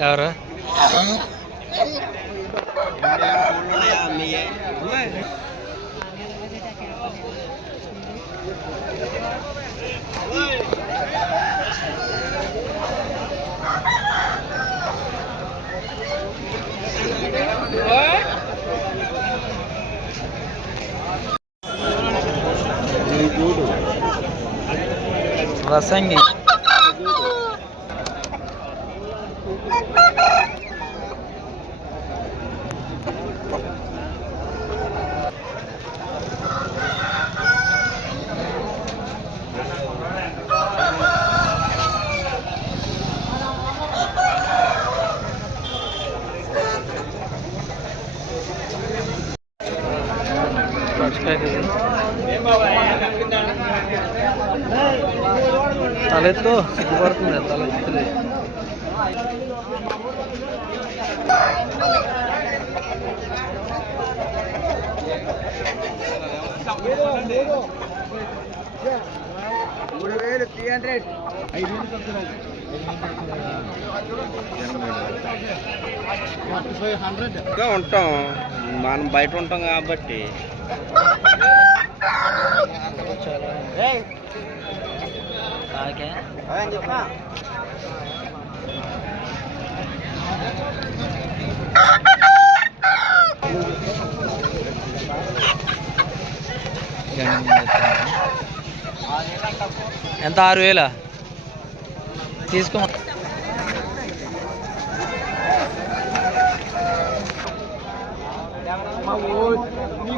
ఎవరు પ્રસંગે નમસ્કાર తలెత్తు సిగ్గుపడుతుంది తలెత్తులే మూడు వేలు త్రీ హండ్రెడ్ ఐదు హండ్రెడ్ ఉంటాం. మనం బయట ఉంటాం కాబట్టి. నాకే ఎంత? ఆరు వేల? తీసుకో. మా ఊరు